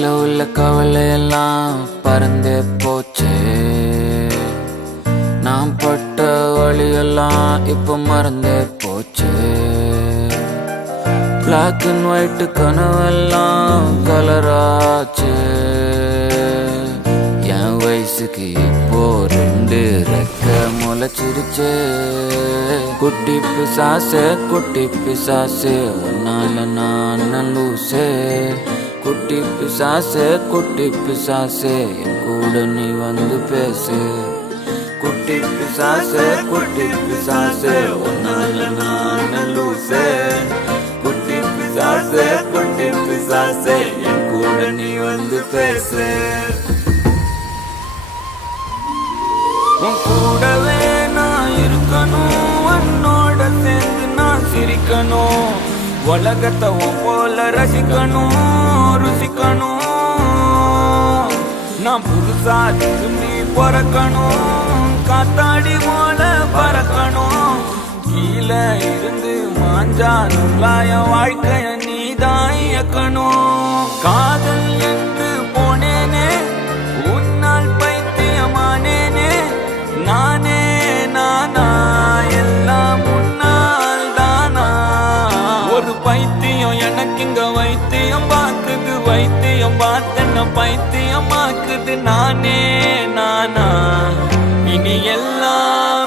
மனசுல உள்ள கவலை எல்லாம் பறந்தே போச்சே. நான் பட்ட வழியெல்லாம் இப்ப மறந்தே போச்சே. பிளாக் அண்ட் ஒயிட் கனவெல்லாம் கலராச்சு. என் வயசுக்கு இப்போ 2 ரெக்க முளைச்சிருச்சே. குட்டி பிசாசே குட்டி பிசாசே உன்னால நான் லூசே. குட்டி பிசாசே குட்டி பிசாசே என் கூட நீ வந்து பேசு. குட்டி பிசாசே குட்டி பிசாசே உன்னால நான் லூசே. குட்டி பிசாசே குட்டி பிசாசே என் கூட நீ வந்து பேசு. உன் கூடவே நான் இருக்கணும், உன்னோட சேர்ந்து நான் சிரிக்கணும். உலகத்தை போல ரசிக்கணும் ருசிக்கணும். நான் புதுசா திரும்பி பிறக்கணும், காத்தாடி போல பறக்கணும். கீழே இருந்து மாஞ்சா நுள்ளாய வாழ்க்கைய நீதான் இயக்கணும். காதல் என்று போனேனே உன்னால் பைத்தியமானேனே. நானே நானா எல்லாம் முன்னால் தானா. ஒரு பைத்தியம் எனக்கு இங்க வைத்தியம் பார்க்குது. வைத்தியம் பார்த்தன பைத்தியமாக்குது. நானே நானா இனி எல்லாம்